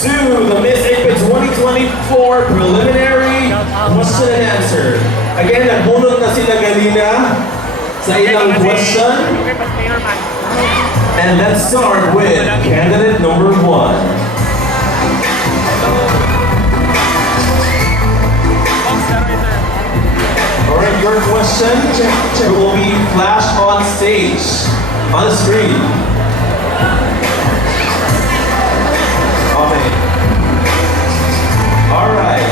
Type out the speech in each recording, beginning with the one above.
to the Miss Igpit 2024 preliminary question and answer. Again, nagbunot na sila ganina sa ilang question. And let's start with candidate number 1. Alright, your question will be flashed on stage, on the screen. Okay. Alright.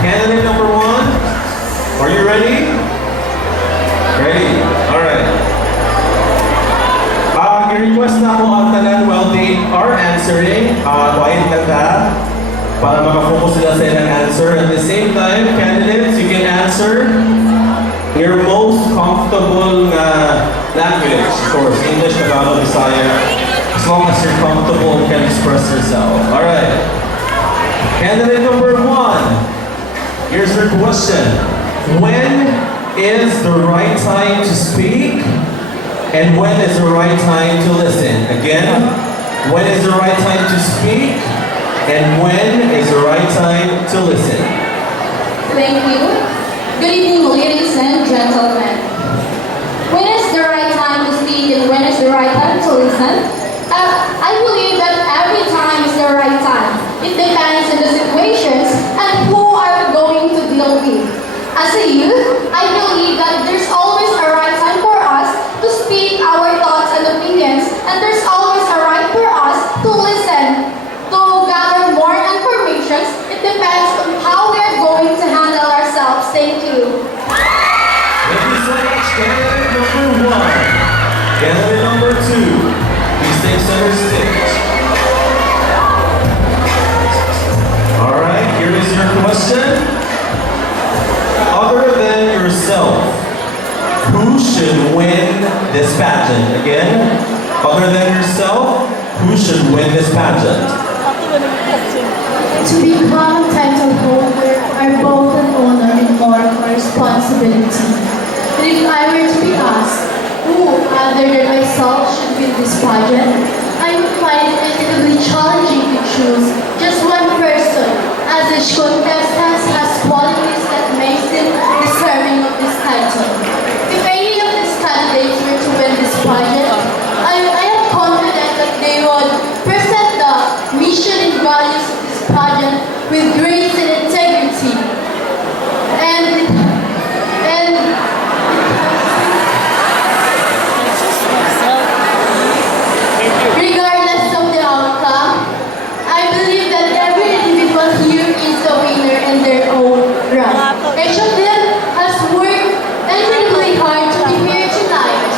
Candidate number 1. Are you ready? Ready. Alright. Request na po ang tanan while they are answering. Quiet lang ta para makafocus sila sa ilang answer. At the same time, candidates, you can answer your most comfortable language. Of course, English, Tagalog, Bisaya. As long as you're comfortable and can express yourself. Alright. Candidate number 1. Here's your question. When is the right time to speak? And when is the right time to listen? Again, when is the right time to speak? And when is the right time to listen? Thank you. Good evening, ladies and gentlemen. When is the right time to speak and when is the right time to listen? I believe that every time is the right time. It depends on the situations and who are we going to deal with. As a youth, I believe that there's always a right time for us to speak our thoughts and opinions, and there's always a right for us to listen, to gather more information. It depends on how we are going to handle ourselves. Thank you. Thank you so much, candidate number 1. Candidate number 2, please take center stage. Alright, here is your question. Other than yourself, who should win this pageant? Again, other than yourself, who should win this pageant? To become a title holder are both an honor and more of a responsibility. But if I were to be asked, who other than myself should win this pageant, I would find it incredibly challenging to choose just one person, as each contestant has qualities that makes them deserving of this title. If any of these candidates were to win this pageant, I am confident that they would present the mission and values of this pageant with grace and integrity. Regardless of the outcome, I believe that every individual here is a winner in their own right. Each of them has worked incredibly hard to be here tonight,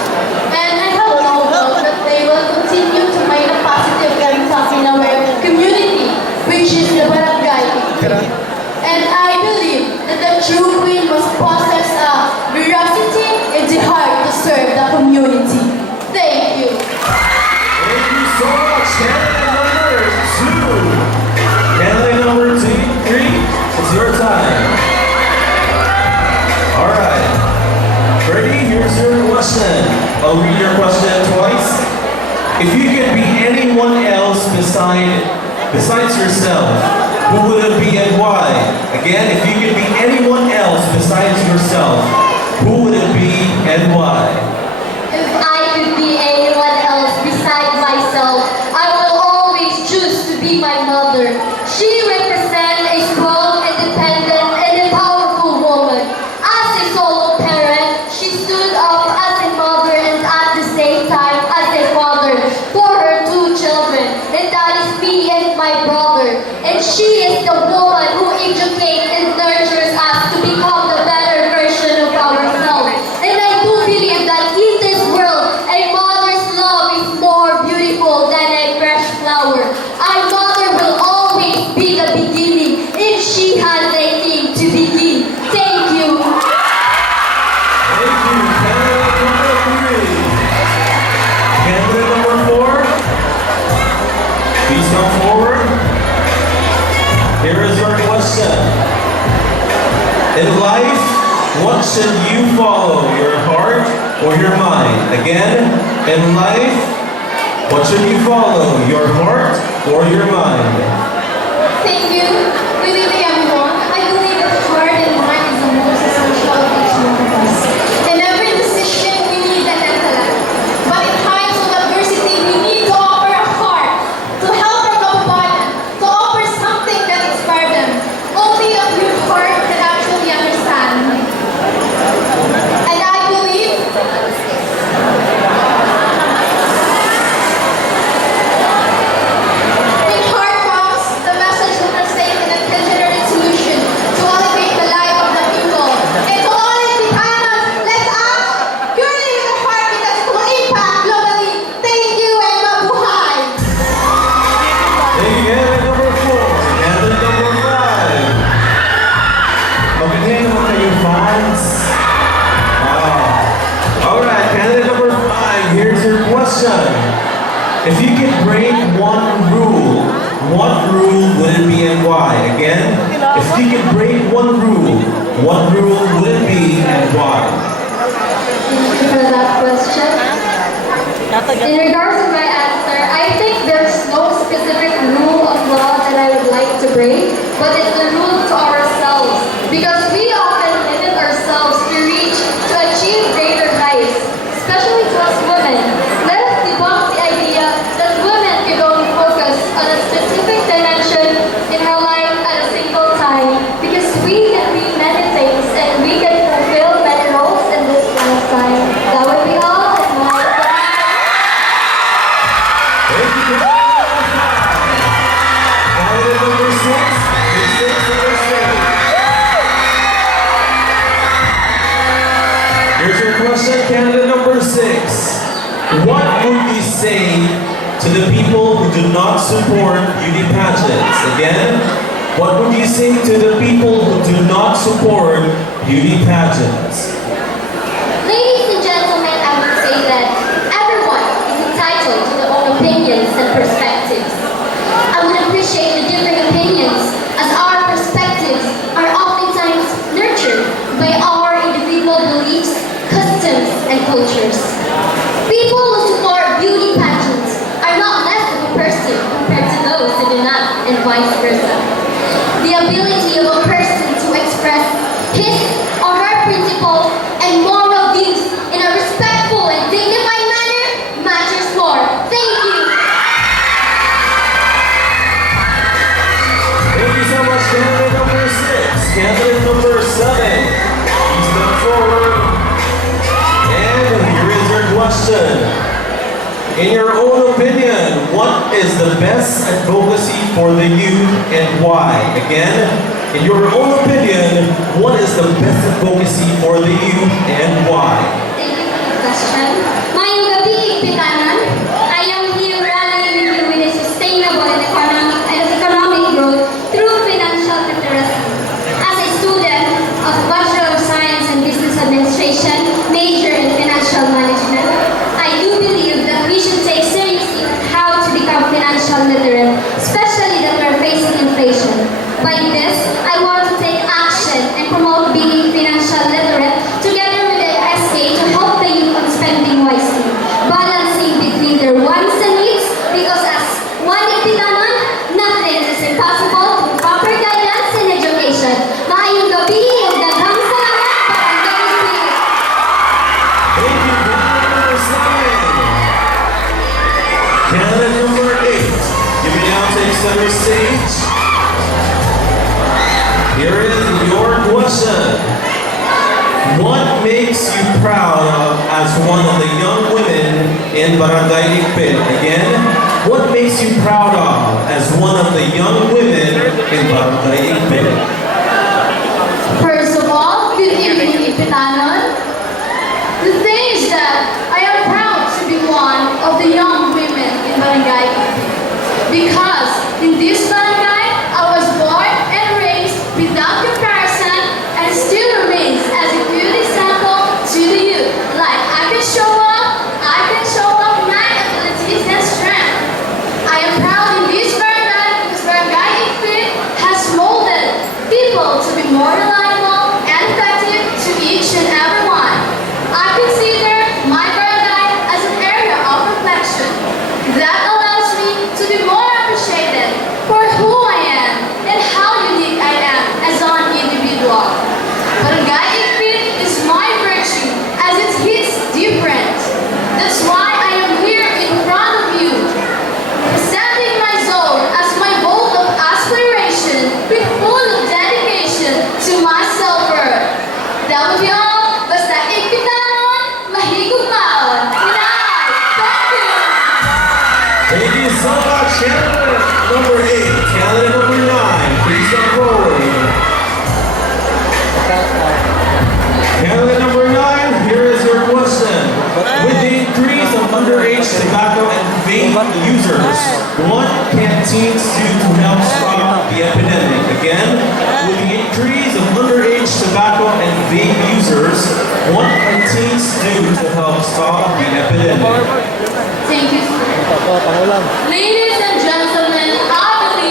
and I have no doubt that they will continue to make a positive impact in our community, which is the barangay. And I believe that the true queen must possess a veracity and the heart to serve the community. Thank you. Thank you so much, candidate number 2. Candidate number 3, it's your time. Alright. Ready? Here's your question. I'll read your question twice. If you could be anyone else besides yourself, who would it be and why? Again, if you could be anyone else besides yourself, who would it be and why? If I could be anyone else besides myself, I will always choose to be my mother. She represents a strong, independent, and a powerful woman. As a solo parent, she stood up as a mother and at the same time as a father for her 2 children, and that is me and my brother. And she is the woman who educates and nurtures us to become the better version of ourselves. And I do believe that in this world, a mother's love is more beautiful than a fresh flower. Our mother will always be the beginning if she has a thing to begin. Thank you. Thank you, candidate number 3. Candidate number 4, please come forward. Here is your question. In life, what should you follow, your heart or your mind? Again, in life, what should you follow, your heart or your mind? what rule would it be and why? Again, if you could break one rule, what rule would it be and why? Thank you for that question. In regards to my answer, I think there's no specific rule of law that I would like to break, but it's the rule to ourselves. Because we often limit ourselves to reach, to achieve greater heights, especially to us women. Let us debunk the idea that women can only focus on a specific dimension in her life at a single time, because we can be many things and we can fulfill many roles in this lifetime. That would be all. Candidate number six, the sixth on the stage. Here's your question, candidate number six. What would you say to the people who do not support beauty pageants? Again, what would you say to the people who do not support beauty pageants? Ladies and gentlemen, I would say that everyone is entitled to their own opinions and perspectives. I would appreciate the different opinions, as our perspectives are oftentimes nurtured by our individual beliefs, customs, and cultures. People who support beauty pageants are not less of a person compared to those who do not, and vice versa. The ability of a person to express his or her principles and moral views in a respectful and dignified manner matters more. Thank you. Thank you so much, candidate number six. Candidate number seven, please step forward. And here is your question. In your own opinion, what is the best advocacy for the youth and why? Again, in your own opinion, what is the best advocacy for the youth and why? Thank you for the question. Mayong gabi, Igpitanan. I am here rallying with you with a sustainable and economic growth through financial literacy. As a student of Bachelor of Science and Business Administration, major in financial management, I do believe that we should take seriously how to become financial literate, especially that we're facing inflation. By this, I want to take action and promote being financial literate together with the SK to help the youth on spending wisely, balancing between their wants and needs, because as one Igpitanon, nothing is impossible through proper guidance and education. Maayong gabi and daghang salamat pag-engage. Thank you, candidate number seven. Candidate number eight, you may now take center stage. Here is your question. What makes you proud of as one of the young women in Barangay Igpit? Again, what makes you proud of as one of the young women in Barangay Igpit? First of all, good evening, Igpitanon. The thing is that I am proud to be one of the young women in Barangay Igpit. Because in this barangay, I was born and raised without comparison and still remains as a good example to the youth. Like I can show up my abilities and strength. I am proud in this barangay because Barangay Igpit has molded people to be more reliable and effective to each and every one. I consider my barangay as an area of reflection that allows me to be more appreciated for who I am and how unique I am as an individual. Barangay Igpit is my virtue as it hits different. That's why I am here in front of you, presenting my zone as my vote of aspiration with full of dedication to my self-worth. That would be all. Basta Igpitanon, mahigugmaon. Inay! Thank you! Thank you so much, candidate number eight. Candidate number nine, please step forward. Candidate number nine, here is your question. With the increase of underage tobacco and vape users, what can teens do to help stop the epidemic? Again, with the increase of underage tobacco and vape users, what can teens do to help stop the epidemic? Thank you, sir. Ladies and gentlemen, I believe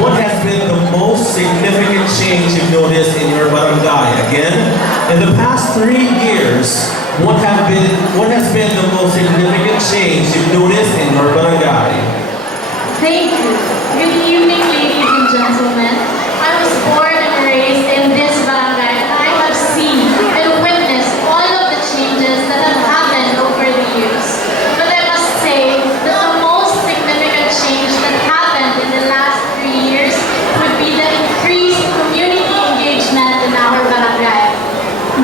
what has been the most significant change you've noticed in your barangay? Again, in the past 3 years, what has been the most significant change you've noticed in your barangay? Thank you. Good evening, ladies and gentlemen. I was born and raised in this barangay, and I have seen and witnessed all of the changes that have happened over the years. But I must say that the most significant change that happened in the last 3 years would be the increased community engagement in our barangay.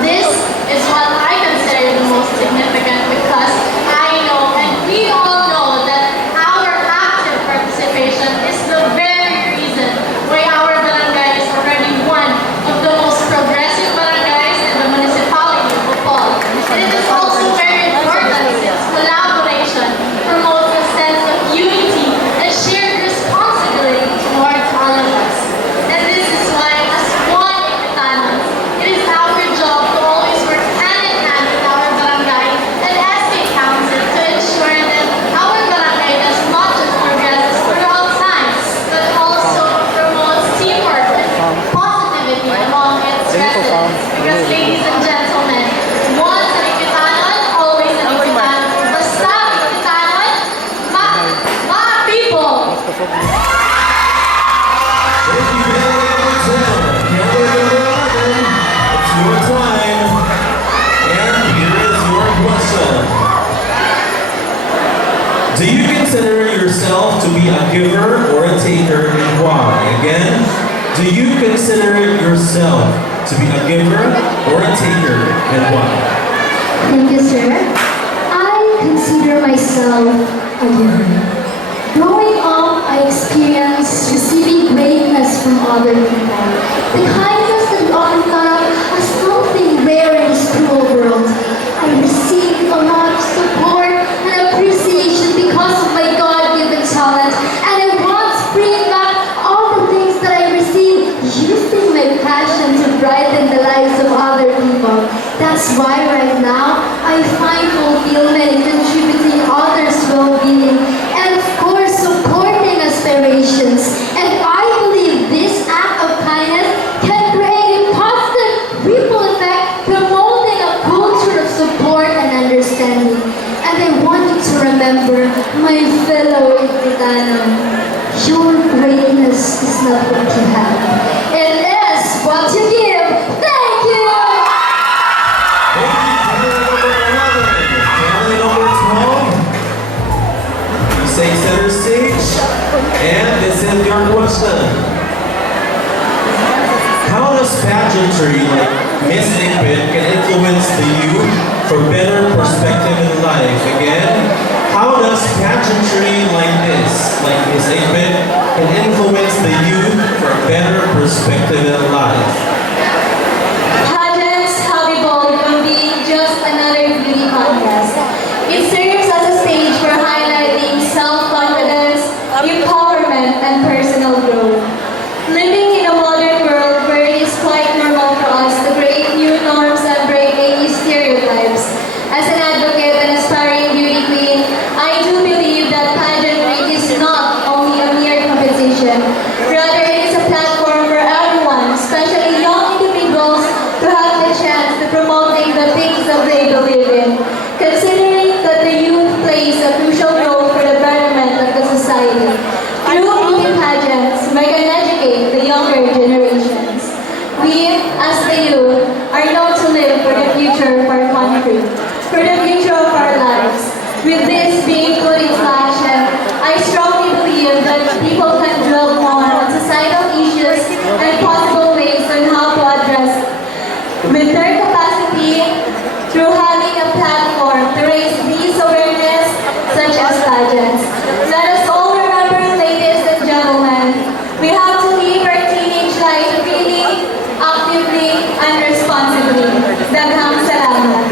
This is what I consider the most significant because I know and we all know that our active participation is the very reason why our barangay is already one of the most progressive barangays in the municipality of Bohol. And it is also very important since collaboration promotes a sense of unity and shared responsibility towards all of us. And this is why, as one Igpitanans, it is our job to always work hand in hand with our barangay and SK Council to ensure that our barangay does not just progress throughout time, but also promotes teamwork and positivity among its residents. Because, ladies and gentlemen, once an Igpitanan, always an Igpitanan. Basta Igpitanan, mga people! Thank you very much. It's your time. And here is your question. Do you consider yourself to be a giver or a taker and why? Again, do you consider yourself to be a giver or a taker and why? Thank you, sir. I consider myself a giver. Growing up, I experienced receiving greatness from other people. The kindness that we often thought of as something rare in this cruel world. I received a lot of support and appreciation because of my God-given talent. And I want to bring back all the things that I received using my passion to brighten the lives of other people. That's why right now, I find fulfillment in contributing others' well-being and of course supporting aspirations. And I believe this act of kindness can create a positive ripple effect, promoting a culture of support and understanding. And I want you to remember, my fellow Igpitanan, your greatness is not what you have. It is what you give. Thank you! Family number 12. You say center stage. And this is your question. How does pageantry like Miss Igpit can influence the youth for better perspective in life? Again, how does pageantry like this, like Miss Igpit, can influence the youth for a better perspective in life? Pageants have evolved from being just another beauty contest. It serves as a stage for highlighting self-confidence, empowerment, and personal growth. Living in a modern world where it is quite normal for us to create new norms and break any stereotypes. As an advocate and aspiring beauty queen, I do believe that pageantry is not only a mere competition. Rather, it is a platform for everyone, especially young individuals, to have the chance to promoting the things that they believe in. Considering that the youth plays a crucial role for the betterment of the society. Through beauty pageants, we can educate the younger generations. We, as the youth, are known to live for the future of our country, for the future of our lives. With this being put into action, I strongly believe that people can dwell more on societal issues and possible ways on how to address with their capacity through having a platform to raise these awareness such as pageants. Let us all remember, ladies and gentlemen, we have to live our teenage life freely, actively, and responsibly. Daghang salamat.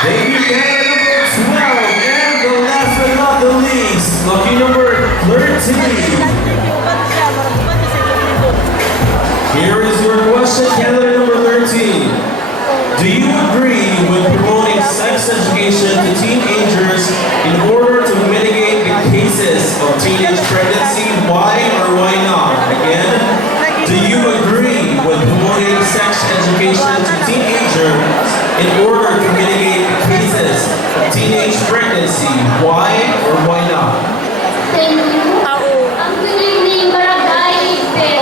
Thank you, family number 12. And the last but not the least, lucky number 13. Here is your question, candidate number 13. Do you agree with promoting sex education to teenagers in order to mitigate the cases of teenage pregnancy? Why or why in order to mitigate cases of teenage pregnancy? Why or why not? Thank you. Good evening, Barangay Igpit.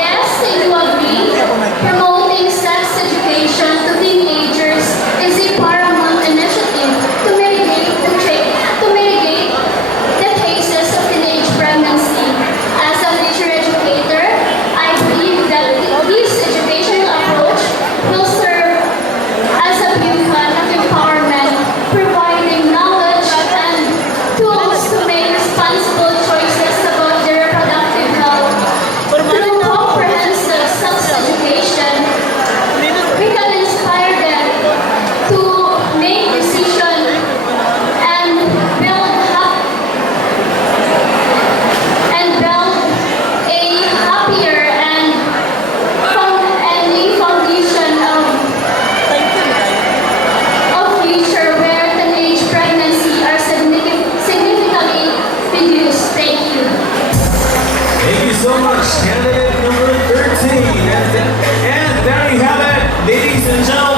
Yes, I do agree. Promoting sex education to teenagers is a paramount initiative to mitigate the cases of teenage pregnancy. As a future educator, I believe that this educational approach will serve as a beacon of empowerment, providing knowledge and tools to make responsible choices about their reproductive health. Through comprehensive sex education, we can inspire them to make decisions and build a happier and a foundation of future where teenage pregnancy are significantly reduced. Thank you. Thank you so much, candidate number 13. And there you have it, ladies and gentlemen.